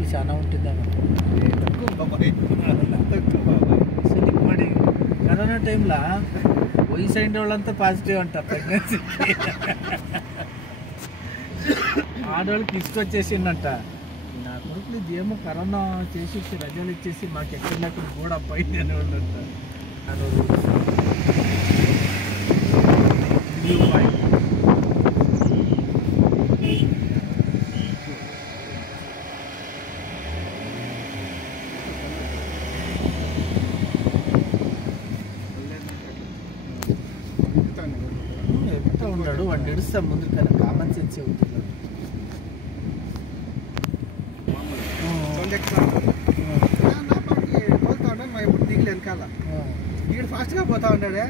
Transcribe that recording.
BP చాలా ఉంటుందన్న. అసలు ఇప్పటి కరోనా టైంలో వయసు అయిన వాళ్ళంతా పాజిటివ్ అంటారు ప్రెగ్నెన్సీకి. ఆడవాళ్ళకి తీసుకొచ్చేసిందంట. నా కొడుకులు ఇదేమో కరోనా చేసి రజాలు ఇచ్చేసి మాకు ఎక్కడినక్కడ కూడా పోయింది అనేవాళ్ళు అంట. ఎప్పుడూ ఉన్నాడు వాడు నడుస్తా ముందు కానీ కామన్ సెన్స్ అవుతున్నాడు. పోతా ఉన్నాడు మా ఇప్పుడు దిగులు వెనకాల ఈడు ఫాస్ట్గా పోతా ఉన్నాడే.